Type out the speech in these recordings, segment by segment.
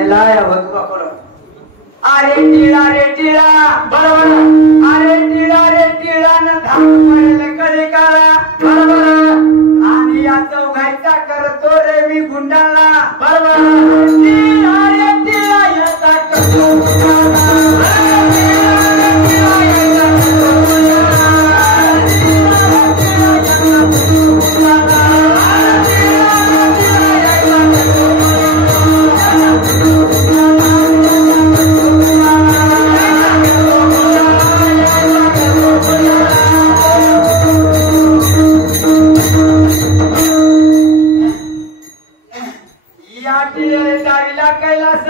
नेलाया होत बाकोड अरे टिळा बरोबर अरे टिळा न धाक पडेल कडे काळा बरोबर आणि या चौघायचा करतो रे मी गुंडाला बरोबर टिळा याचा करतो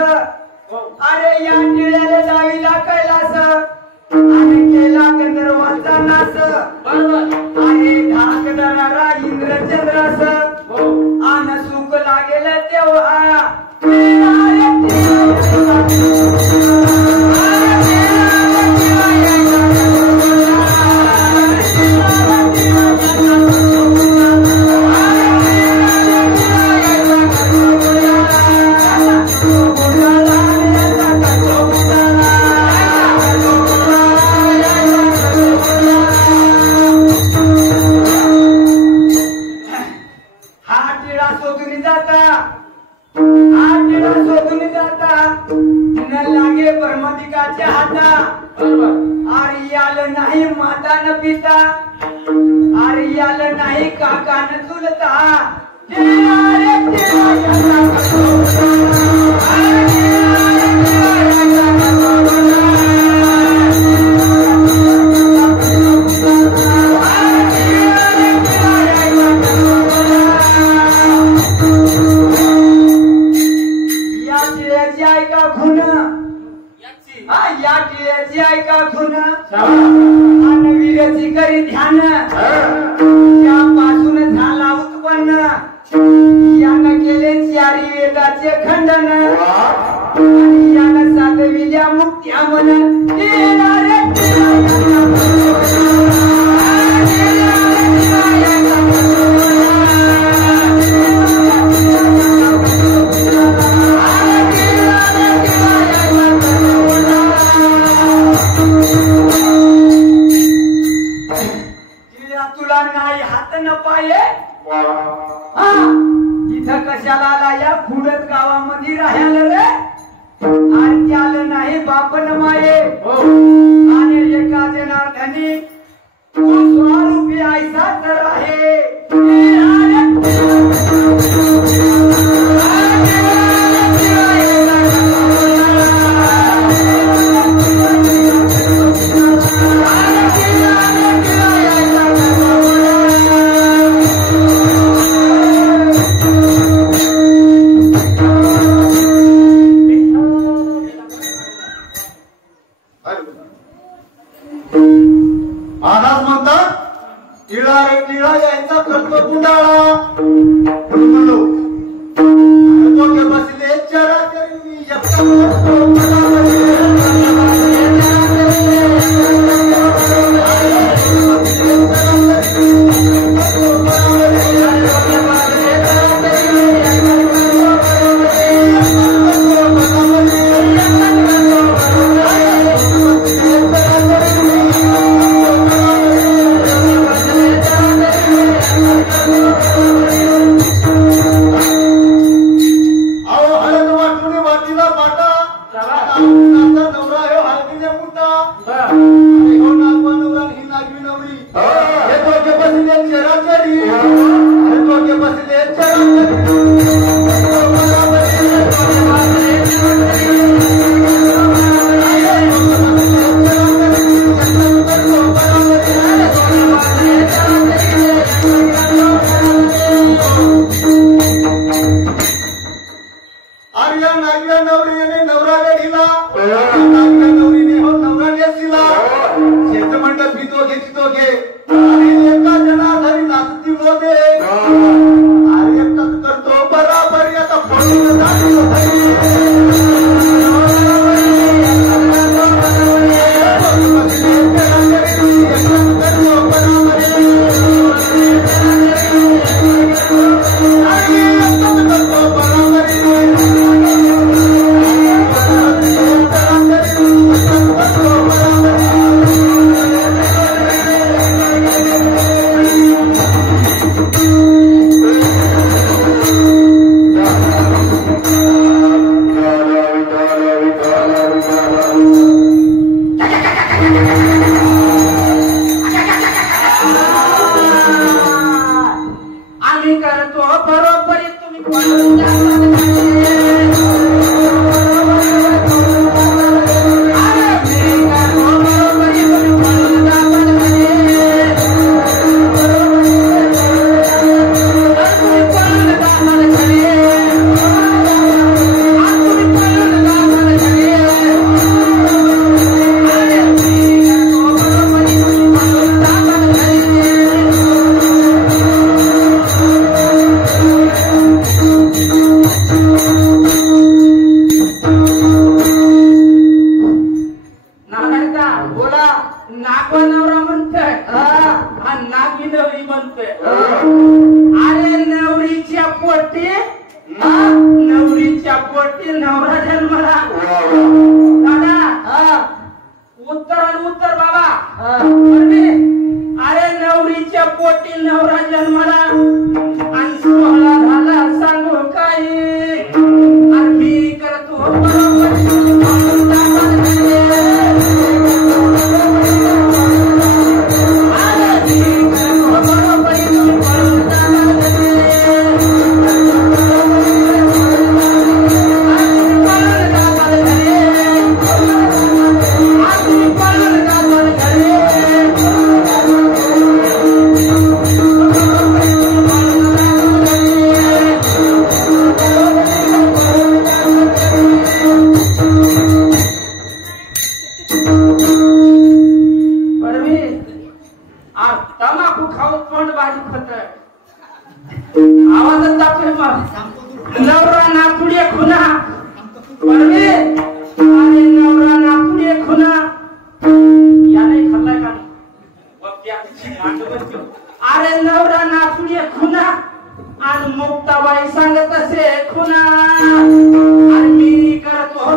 अरे या टिळ्याला जावीला कैलास आणि केला गंधर्वाचा नाश बरोबर अरे धाक धरणारा इंद्रचंद्रास आन सुख लागेल तेव्हा लागे परमतिकाच्या हाता आर्याल नाही माता न पिता आर्याल नाही काका न चुलता या टिळ्याची ऐका खुन आणि वीराची करी ध्यान यापासून झाला उत्पन्न यानं केले चारी वेदाचे खंडन आणि यानं साधविल्या मुक्त्या मन तुला नाही हात न पाये इथं कशाला आला या खुडत गावामध्ये राहायला रे आणि त्याला नाही बापन माये आणि एका जनार्दनी तू स्वरूपी ऐसा तर आहे महाराज म्हणतात टिळा रे टिळा यांचा करतो गुंडाळा डोके बसले चराचरी पोटी नवरा जन्मला दादा उत्तर बाबा अरे नवरीच्या पोटी नवरा जन्मला आणि सोहळा झाला सांगू काही आणि मी करतो तमाखू खाऊ तोंड बाजी फत आवाजच जातोय मग नवरा नातुडे खुना परवे अरे नवरा नातुडे खुना या नाही खाल्लाय का अरे नवरा नातुडे खुना आणि मुक्ताबाई सांगत असे खुना आणि मी करतो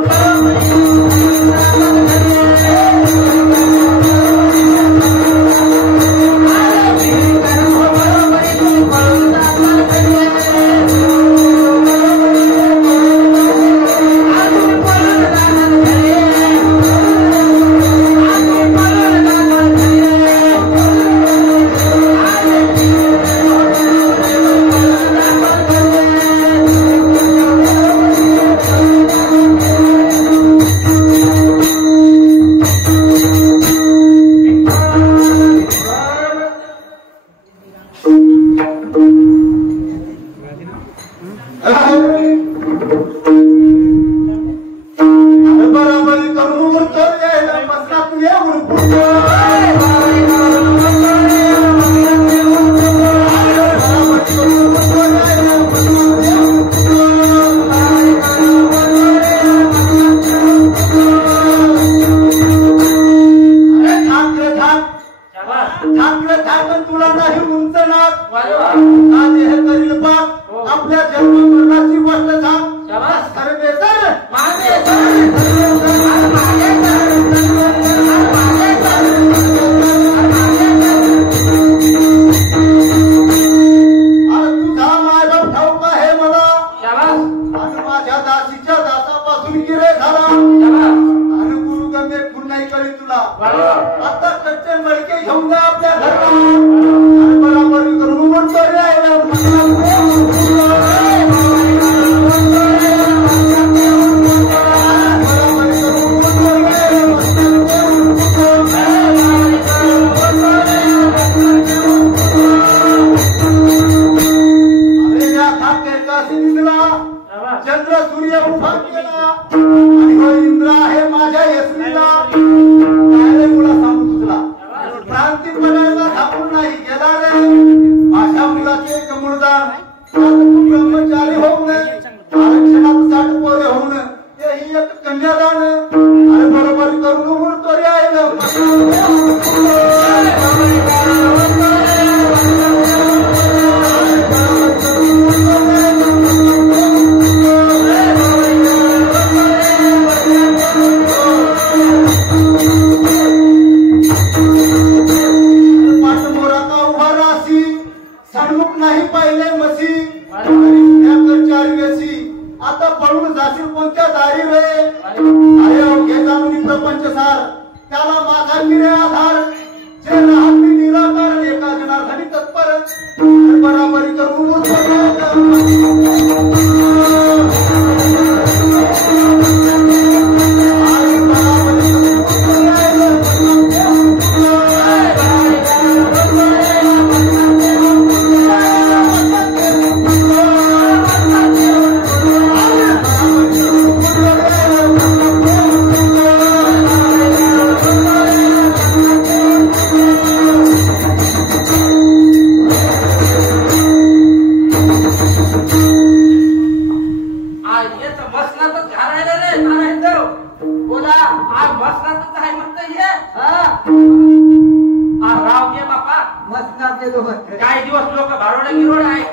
काही दिवस लोक भारोडा गिरोड आहे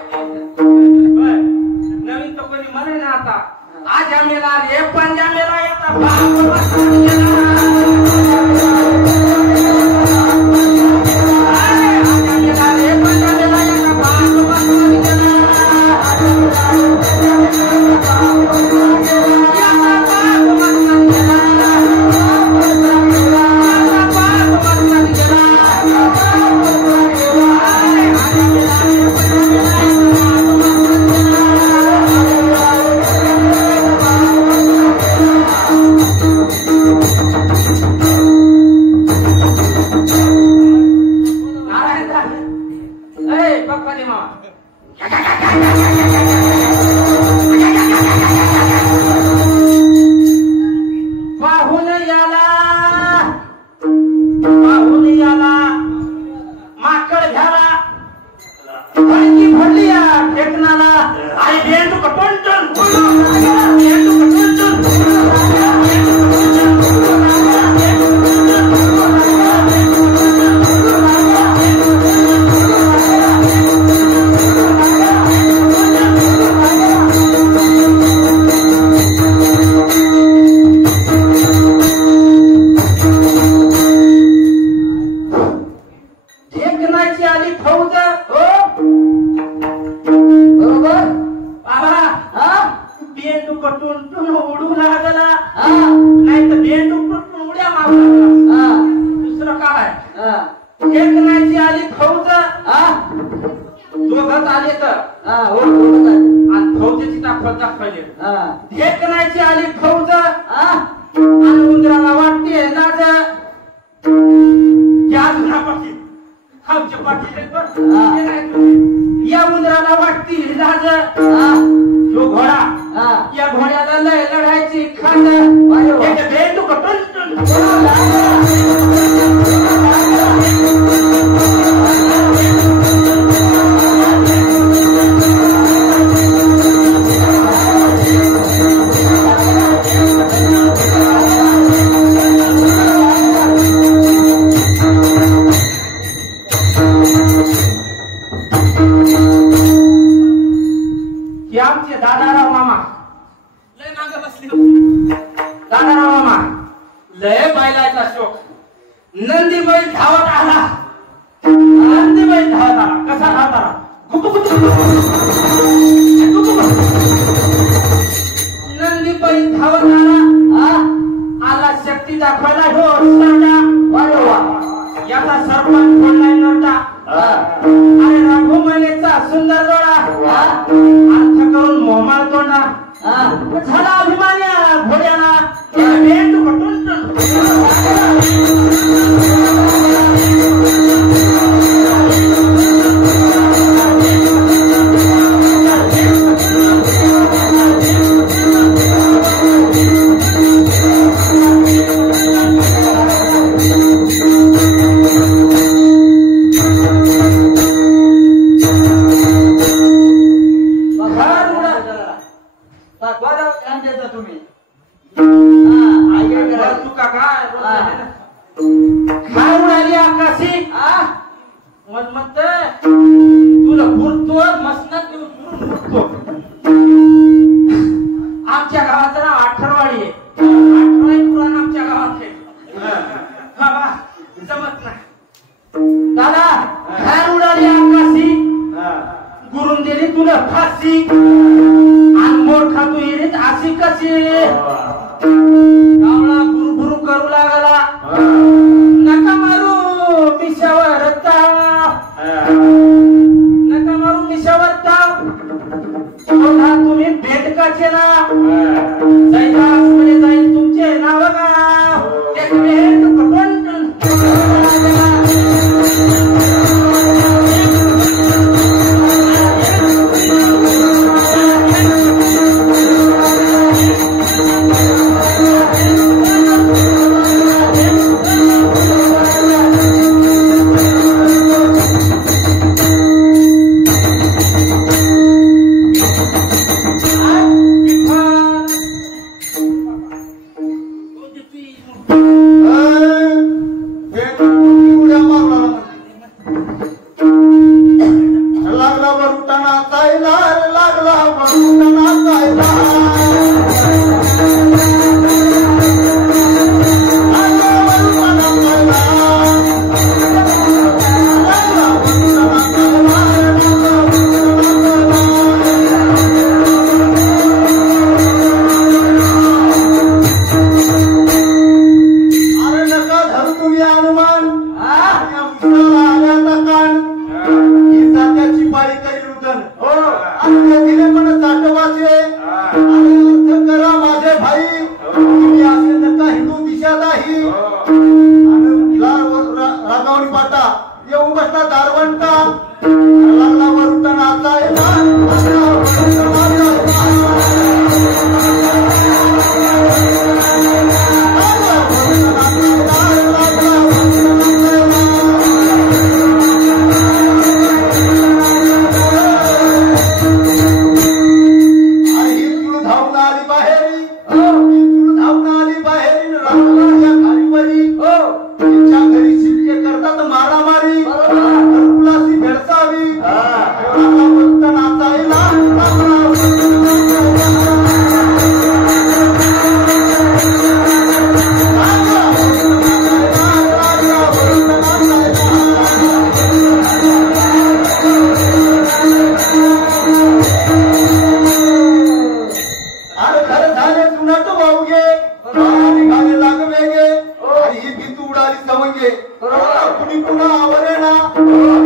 नवीन तो कोणी म्हणे ना आता आज आजा मेला रे पंजा मेला येता बाप बसून गेला आजा मेला रे पंजा मेला येता बाप बसून गेला या उंदराला वाटती लाज तो घोडा या घोड्याला लय लढायची खांद एक भेंडू कटून आमचे दादाराव मामा लय मागे बसले दादाराव मामा लय बैलाचा शोक नंदी बैल धावत आला नंदी बैल धावत आला कसा धावत आला नंदी बैल धावत आला शक्ती दाखवायला हो याचा सरपंच फोडलाय नरटा अरे रघुमनेचा सुंदर डोळा अर्थ करून मोहमाळ तोंडा झाला अभिमान्या घोड्याला भेंड कटून तुला पुरतो मसनात पुरतो आमच्या गावाचं नाव आठरवाडी आहे आठरवाडी पुराण आमच्या गावात आहे जमत नाही दादा खार उडाली आकाशी गुरुन दिली तुला फाशी आणि मोरखा तू येत अशी कशी कावळा गुरु करू लागला नका मारू मिशावर नका मारू मिशावर तुम्ही बेटकाचे ना जाईल तुमचे नाव गाव एक भेट अवघे निघाले लाग वेगे आणि ही भीत उडाली सवंगे कुणी पुन्हा आवरे ना बरोबर